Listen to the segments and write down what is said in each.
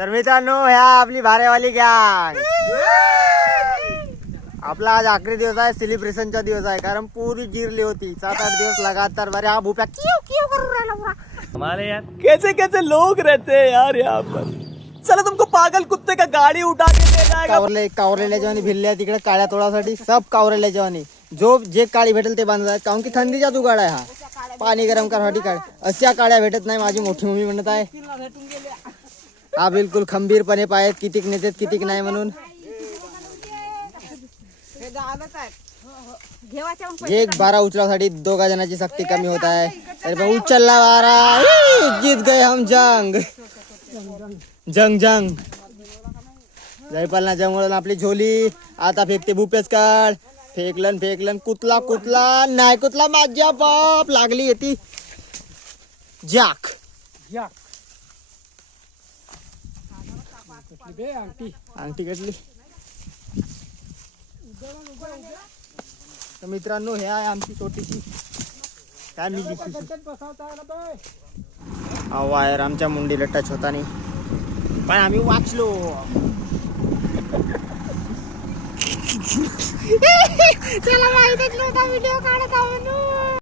तर मित्रांनो ह्या आपली भारेवाली गँग. आपला आज आखरी दिवस आहे, सेलिब्रेशनचा दिवस आहे. कारण पूरी जिरली होती 7-8 दिवस लगातार. बरे हा भूप्या किव किव करून राहिला पुरा. हमारे यार कैसे कैसे लोग रहते हैं यार यहाँ पर. चला तुमको पागल कुत्ते का गाड़ी उठा के ले जाएगा. कावरेल्या जेवणी भिल्ल्या तिकडे काळ्या तोडासाठी सब कावरेल्या जेवणी जो जे काळी भेटेल ते बांधतात. काऊन की थंडीचा जुगाड आहे हा. पाणी गरम करण्यासाठी काळ अशा काळ्या भेटत नाही. माझी मोठी मम्मी म्हणत आहे हा बिलकुल खंबीरपणे पाहत कितीक नेतात कितीक नाही म्हणून. एक 12 उचलासाठी 2 जणांची शक्ती कमी होत आहे. तरी पण उचलला 12 जीत गए हम जंग जंग जंग. जयपालना जंगल आपली झोली आता फेकते भूपेश काढ. फेकलन कुतला नाही कुतला माझ्या बाप लागली येती जाक. अंगठी कटली. तर मित्रांनो हे आहे आमची छोटीशी फॅमिली. हा वायर आमच्या मुंडीला टच होता नाही पण आम्ही वाचलो. त्याला माहितच नव्हता व्हिडिओ काढत म्हणून.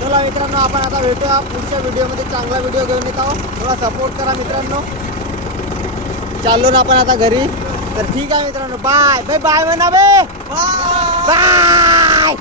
चला मित्रांनो आपण आता भेटूया पुढच्या व्हिडिओमध्ये. चांगला व्हिडिओ घेऊन येत आहोत. थोडा सपोर्ट करा मित्रांनो. चाललो ना आपण आता घरी. तर ठीक आहे मित्रांनो. बाय बाय बाय म्हणा बे. बाय.